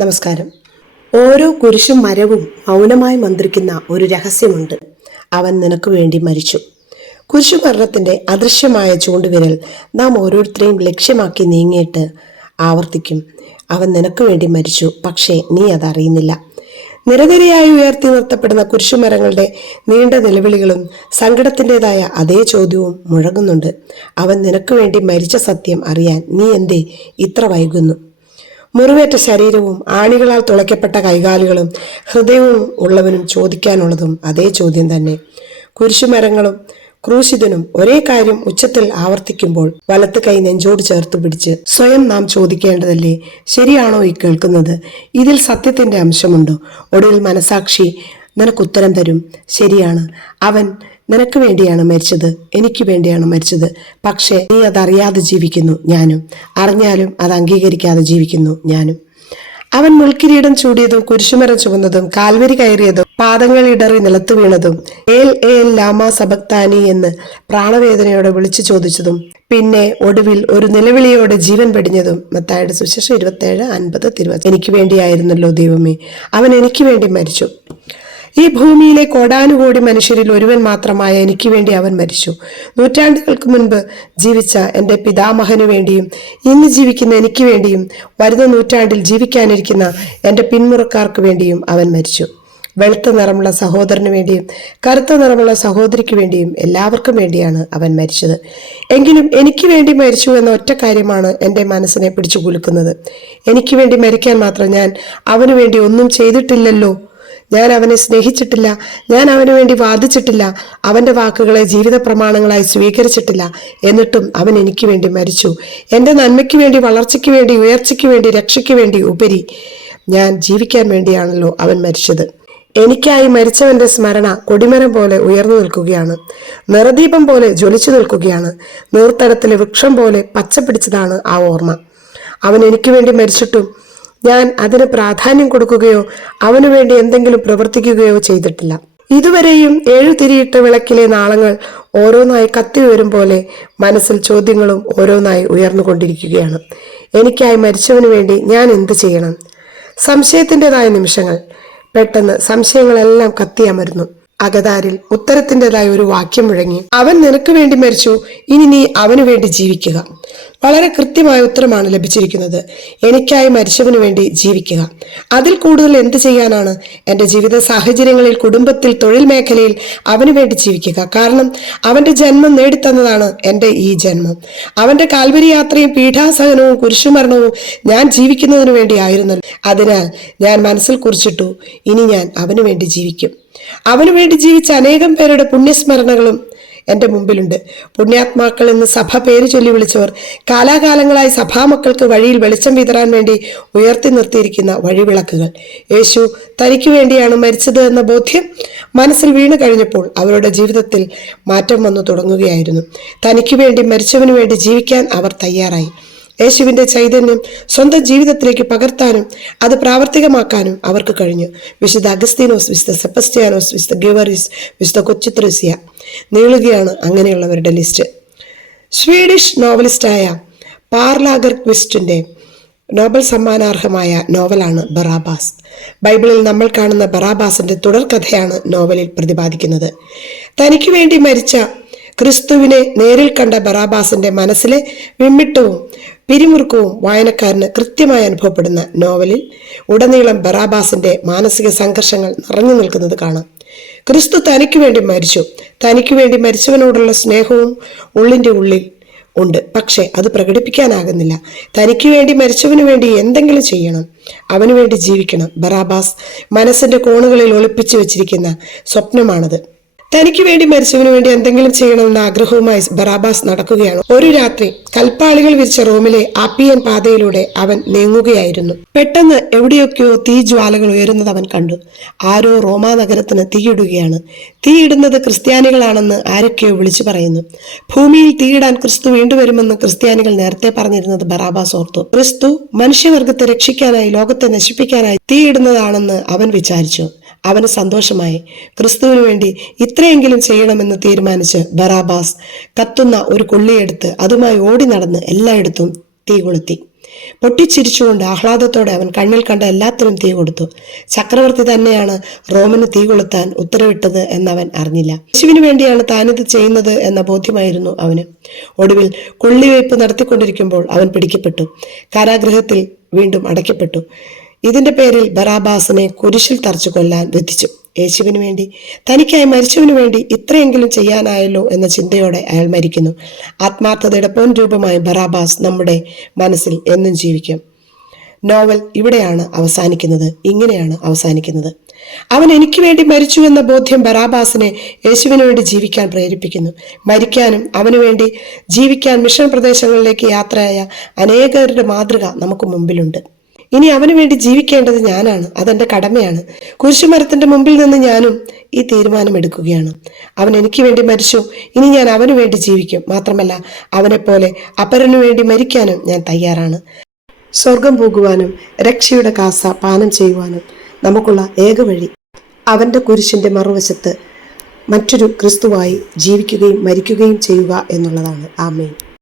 നമസ്കാരം. ഓരോ കുരിശും മരവും മൗനമായി മന്ത്രിക്കുന്ന ഒരു രഹസ്യമുണ്ട്. അവൻ നിനക്ക് വേണ്ടി മരിച്ചു. കുരിശുമരണത്തിന്റെ അദൃശ്യമായ ചൂണ്ടുവിരൽ നാം ഓരോരുത്തരെയും ലക്ഷ്യമാക്കി നീങ്ങിയിട്ട് ആവർത്തിക്കും, അവൻ നിനക്ക് വേണ്ടി മരിച്ചു, പക്ഷേ നീ അതറിയുന്നില്ല. നിരനിരയായി ഉയർത്തി നിർത്തപ്പെടുന്ന കുരിശുമരങ്ങളുടെ നീണ്ട നിലവിളികളും സങ്കടത്തിൻ്റെതായ അതേ ചോദ്യവും മുഴങ്ങുന്നുണ്ട്. അവൻ നിനക്ക് വേണ്ടി മരിച്ച സത്യം അറിയാൻ നീ എന്തേ ഇത്ര വൈകുന്നു? മുറിവേറ്റ ശരീരവും ആണികളാൽ തുളയ്ക്കപ്പെട്ട കൈകാലുകളും ഹൃദയവും ഉള്ളവനും ചോദിക്കാനുള്ളതും അതേ ചോദ്യം തന്നെ. കുരിശുമരങ്ങളും ക്രൂശിതനും ഒരേ കാര്യം ഉച്ചത്തിൽ ആവർത്തിക്കുമ്പോൾ വലത്ത് കൈ നെഞ്ചോട് ചേർത്ത് പിടിച്ച് സ്വയം നാം ചോദിക്കേണ്ടതല്ലേ, ശരിയാണോ ഈ കേൾക്കുന്നത്? ഇതിൽ സത്യത്തിന്റെ അംശമുണ്ടോ? ഒടുവിൽ മനസാക്ഷി നിനക്കുത്തരം തരും, ശരിയാണ്, അവൻ നിനക്ക് വേണ്ടിയാണ് മരിച്ചത്, എനിക്ക് വേണ്ടിയാണ് മരിച്ചത്. പക്ഷേ നീ അതറിയാതെ ജീവിക്കുന്നു, ഞാനും. അറിഞ്ഞാലും അത് അംഗീകരിക്കാതെ ജീവിക്കുന്നു, ഞാനും. അവൻ മുൾക്കിരീടം ചൂടിയതും കുരിശുമരം ചുവന്നതും കാൽവരി കയറിയതും പാദങ്ങൾ ഇടറി നിലത്തു വീണതും ഏൽ ഏൽ ലാമ സബക്താനി എന്ന് പ്രാണവേദനയോടെ വിളിച്ചു ചോദിച്ചതും പിന്നെ ഒടുവിൽ ഒരു നിലവിളിയോടെ ജീവൻ വെടിഞ്ഞതും മത്തായിയുടെ സുവിശേഷം 27:50. എനിക്ക് വേണ്ടിയായിരുന്നല്ലോ ദൈവമേ, അവൻ എനിക്ക് വേണ്ടി മരിച്ചു. ഈ ഭൂമിയിലെ കോടാനുകോടി മനുഷ്യരിൽ ഒരുവൻ മാത്രമായ എനിക്ക് വേണ്ടി അവൻ മരിച്ചു. നൂറ്റാണ്ടുകൾക്ക് മുൻപ് ജീവിച്ച എൻ്റെ പിതാമഹനു വേണ്ടിയും ഇന്ന് ജീവിക്കുന്ന എനിക്ക് വേണ്ടിയും വരുന്ന നൂറ്റാണ്ടിൽ ജീവിക്കാനിരിക്കുന്ന എൻ്റെ പിന്മുറക്കാർക്ക് വേണ്ടിയും അവൻ മരിച്ചു. വെളുത്ത നിറമുള്ള സഹോദരന് വേണ്ടിയും കറുത്ത നിറമുള്ള സഹോദരിക്ക് വേണ്ടിയും എല്ലാവർക്കും വേണ്ടിയാണ് അവൻ മരിച്ചത്. എങ്കിലും എനിക്ക് വേണ്ടി മരിച്ചു എന്ന ഒറ്റ കാര്യമാണ് എൻ്റെ മനസ്സിനെ പിടിച്ചു കുലുക്കുന്നത്. എനിക്ക് വേണ്ടി മരിക്കാൻ മാത്രം ഞാൻ അവനു വേണ്ടി ഒന്നും ചെയ്തിട്ടില്ലല്ലോ. ഞാൻ അവനെ സ്നേഹിച്ചിട്ടില്ല, ഞാൻ അവന് വേണ്ടി വാദിച്ചിട്ടില്ല, അവൻ്റെ വാക്കുകളെ ജീവിത പ്രമാണങ്ങളായി സ്വീകരിച്ചിട്ടില്ല. എന്നിട്ടും അവൻ എനിക്ക് വേണ്ടി മരിച്ചു. എൻ്റെ നന്മയ്ക്ക് വേണ്ടി, വളർച്ചയ്ക്ക് വേണ്ടി, ഉയർച്ചയ്ക്ക് വേണ്ടി, രക്ഷയ്ക്ക് വേണ്ടി ഉപരി ഞാൻ ജീവിക്കാൻ വേണ്ടിയാണല്ലോ അവൻ മരിച്ചത്. എനിക്കായി മരിച്ചവന്റെ സ്മരണ കൊടിമരം പോലെ ഉയർന്നു നിൽക്കുകയാണ്, നിറദീപം പോലെ ജ്വലിച്ചു നിൽക്കുകയാണ്. നീർത്തടത്തിലെ വൃക്ഷം പോലെ പച്ച പിടിച്ചതാണ് ആ ഓർമ്മ. അവൻ എനിക്ക് വേണ്ടി മരിച്ചിട്ടും ഞാൻ അതിന് പ്രാധാന്യം കൊടുക്കുകയോ അവനു വേണ്ടി എന്തെങ്കിലും പ്രവർത്തിക്കുകയോ ചെയ്തിട്ടില്ല. ഇതുവരെയും 7 തിരിയിട്ട വിളക്കിലെ നാളങ്ങൾ ഓരോന്നായി കത്തി ഉയരും പോലെ മനസ്സിൽ ചോദ്യങ്ങളും ഓരോന്നായി ഉയർന്നുകൊണ്ടിരിക്കുകയാണ്. എനിക്കായി മരിച്ചവന് വേണ്ടി ഞാൻ എന്ത് ചെയ്യണം? സംശയത്തിൻ്റെതായ നിമിഷങ്ങൾ. പെട്ടെന്ന് സംശയങ്ങളെല്ലാം കത്തിയമരുന്നു. അകതാരിൽ ഉത്തരത്തിൻ്റെതായ ഒരു വാക്യം മുഴങ്ങി, അവൻ നിനക്ക് വേണ്ടി മരിച്ചു, ഇനി നീ അവനു വേണ്ടി ജീവിക്കുക. വളരെ കൃത്യമായ ഉത്തരമാണ് ലഭിച്ചിരിക്കുന്നത്. എനിക്കായി മരിച്ചവന് വേണ്ടി ജീവിക്കുക. അതിൽ കൂടുതൽ എന്ത് ചെയ്യാനാണ്? എൻ്റെ ജീവിത സാഹചര്യങ്ങളിൽ, കുടുംബത്തിൽ, തൊഴിൽ മേഖലയിൽ അവന് വേണ്ടി ജീവിക്കുക. കാരണം അവൻ്റെ ജന്മം നേടിത്തന്നതാണ് എൻ്റെ ഈ ജന്മം. അവൻ്റെ കാൽവരി യാത്രയും പീഠാസഹനവും കുരിശുമരണവും ഞാൻ ജീവിക്കുന്നതിന് വേണ്ടി ആയിരുന്നല്ലോ. അതിനാൽ ഞാൻ മനസ്സിൽ കുറിച്ചിട്ടു, ഇനി ഞാൻ അവനു വേണ്ടി ജീവിക്കും. അവനു വേണ്ടി ജീവിച്ച അനേകം പേരുടെ പുണ്യസ്മരണകളും എൻ്റെ മുമ്പിലുണ്ട്. പുണ്യാത്മാക്കൾ എന്ന് സഭ പേര് ചൊല്ലി വിളിച്ചവർ കാലാകാലങ്ങളായി സഭാമക്കൾക്ക് വഴിയിൽ വെളിച്ചം വിതറാൻ വേണ്ടി ഉയർത്തി നിർത്തിയിരിക്കുന്ന വഴിവിളക്കുകൾ. യേശു തനിക്ക് വേണ്ടിയാണ് മരിച്ചത് എന്ന ബോധ്യം മനസ്സിൽ വീണു കഴിഞ്ഞപ്പോൾ അവരുടെ ജീവിതത്തിൽ മാറ്റം വന്നു തുടങ്ങുകയായിരുന്നു. തനിക്ക് വേണ്ടി മരിച്ചവന് വേണ്ടി ജീവിക്കാൻ അവർ തയ്യാറായി. യേശുവിൻ്റെ ചൈതന്യം സ്വന്തം ജീവിതത്തിലേക്ക് പകർത്താനും അത് പ്രാവർത്തികമാക്കാനും അവർക്ക് കഴിഞ്ഞു. വിശുദ്ധ അഗസ്തീനോസ്, വിശുദ്ധ സെബസ്ത്യാനോസ്, വിശുദ്ധ ഗിവറിസ്, വിശുദ്ധ കൊച്ചുത്രേസ്യ, നീളുകയാണ് അങ്ങനെയുള്ളവരുടെ ലിസ്റ്റ്. സ്വീഡിഷ് നോവലിസ്റ്റായ പാർ ലാഗർക്വിസ്റ്റിൻ്റെ നോബൽ സമ്മാനാർഹമായ നോവലാണ് ബറാബാസ്. ബൈബിളിൽ നമ്മൾ കാണുന്ന ബറാബാസിന്റെ തുടർക്കഥയാണ് നോവലിൽ പ്രതിപാദിക്കുന്നത്. തനിക്ക് വേണ്ടി മരിച്ച ക്രിസ്തുവിനെ നേരിൽ കണ്ട ബറാബാസിന്റെ മനസ്സിലെ വിമ്മിട്ടവും പിരിമുറുക്കവും വായനക്കാരന് കൃത്യമായി അനുഭവപ്പെടുന്ന നോവലിൽ ഉടനീളം ബറാബാസിന്റെ മാനസിക സംഘർഷങ്ങൾ നിറഞ്ഞു നിൽക്കുന്നത് കാണാം. ക്രിസ്തു തനിക്ക് വേണ്ടി മരിച്ചു. തനിക്ക് വേണ്ടി മരിച്ചവനോടുള്ള സ്നേഹവും ഉള്ളിൻ്റെ ഉള്ളിൽ ഉണ്ട്, പക്ഷെ അത് പ്രകടിപ്പിക്കാനാകുന്നില്ല. തനിക്ക് വേണ്ടി മരിച്ചവന് വേണ്ടി എന്തെങ്കിലും ചെയ്യണം, അവന് വേണ്ടി ജീവിക്കണം. ബറാബാസ് മനസ്സിന്റെ കോണുകളിൽ ഒളിപ്പിച്ചു വെച്ചിരിക്കുന്ന സ്വപ്നമാണത്. തനിക്ക് വേണ്ടി മരിച്ചവന് വേണ്ടി എന്തെങ്കിലും ചെയ്യണമെന്ന ആഗ്രഹവുമായി ബറാബാസ് നടക്കുകയാണ്. ഒരു രാത്രി കൽപ്പാളികൾ വിരിച്ച റോമിലെ ആപ്പിയൻ പാതയിലൂടെ അവൻ നീങ്ങുകയായിരുന്നു. പെട്ടെന്ന് എവിടെയൊക്കെയോ തീജ്വാലകൾ ഉയരുന്നത് അവൻ കണ്ടു. ആരോ റോമാ നഗരത്തിന് തീയിടുകയാണ്. തീയിടുന്നത് ക്രിസ്ത്യാനികളാണെന്ന് ആരൊക്കെയോ വിളിച്ചു പറയുന്നു. ഭൂമിയിൽ തീയിടാൻ ക്രിസ്തു വീണ്ടുവരുമെന്ന് ക്രിസ്ത്യാനികൾ നേരത്തെ പറഞ്ഞിരുന്നത് ബറാബാസ് ഓർത്തു. ക്രിസ്തു മനുഷ്യവർഗത്തെ രക്ഷിക്കാനായി, ലോകത്തെ നശിപ്പിക്കാനായി തീയിടുന്നതാണെന്ന് അവൻ വിചാരിച്ചു. അവന് സന്തോഷമായി. ക്രിസ്തുവിന് വേണ്ടി ഇത്രയെങ്കിലും ചെയ്യണമെന്ന് തീരുമാനിച്ച് ബറാബാസ് കത്തുന്ന ഒരു കൊള്ളിയെടുത്ത് അതുമായി ഓടി നടന്ന് എല്ലായിടത്തും തീ കൊളുത്തി. പൊട്ടിച്ചിരിച്ചുകൊണ്ട് ആഹ്ലാദത്തോടെ അവൻ കണ്ണിൽ കണ്ട എല്ലാത്തിനും തീ കൊടുത്തു. ചക്രവർത്തി തന്നെയാണ് റോമിന് തീ കൊളുത്താൻ ഉത്തരവിട്ടത് എന്നവൻ അറിഞ്ഞില്ല. യേശുവിന് വേണ്ടിയാണ് താനിത് ചെയ്യുന്നത് എന്ന ബോധ്യമായിരുന്നു അവന്. ഒടുവിൽ കൊള്ളിവയ്പ് നടത്തിക്കൊണ്ടിരിക്കുമ്പോൾ അവൻ പിടിക്കപ്പെട്ടു, കാരാഗൃഹത്തിൽ വീണ്ടും അടയ്ക്കപ്പെട്ടു. ഇതിന്റെ പേരിൽ ബറാബാസിനെ കുരിശിൽ തറച്ചു കൊല്ലാൻ വിധിച്ചു. യേശുവിന് വേണ്ടി, തനിക്കായി മരിച്ചവനു വേണ്ടി ഇത്രയെങ്കിലും ചെയ്യാനായല്ലോ എന്ന ചിന്തയോടെ അയാൾ മരിക്കുന്നു. ആത്മാർത്ഥതയുടെ പൊൻരൂപമായ ബറാബാസ് നമ്മുടെ മനസ്സിൽ എന്നും ജീവിക്കും. നോവൽ ഇവിടെയാണ് അവസാനിക്കുന്നത്. ഇങ്ങനെയാണ് അവസാനിക്കുന്നത്: അവൻ എനിക്ക് വേണ്ടി മരിച്ചു എന്ന ബോധ്യം ബറാബാസിനെ യേശുവിന് വേണ്ടി ജീവിക്കാൻ പ്രേരിപ്പിക്കുന്നു. മരിക്കാനും അവനു വേണ്ടി ജീവിക്കാൻ മിഷൻ പ്രദേശങ്ങളിലേക്ക് യാത്രയായ അനേകരുടെ മാതൃക നമുക്ക് മുമ്പിലുണ്ട്. ഇനി അവന് വേണ്ടി ജീവിക്കേണ്ടത് ഞാനാണ്. അതെന്റെ കടമയാണ്. കുരിശുമരത്തിന്റെ മുമ്പിൽ നിന്ന് ഞാനും ഈ തീരുമാനമെടുക്കുകയാണ്. അവൻ എനിക്ക് വേണ്ടി മരിച്ചു, ഇനി ഞാൻ അവനു വേണ്ടി ജീവിക്കും. മാത്രമല്ല, അവനെപ്പോലെ അപരനു വേണ്ടി മരിക്കാനും ഞാൻ തയ്യാറാണ്. സ്വർഗം പോകുവാനും രക്ഷയുടെ കാസ പാനം ചെയ്യുവാനും നമുക്കുള്ള ഏക വഴി അവന്റെ കുരിശിന്റെ മറുവശത്ത് മറ്റൊരു ക്രിസ്തുവായി ജീവിക്കുകയും മരിക്കുകയും ചെയ്യുക എന്നുള്ളതാണ്. ആമേൻ.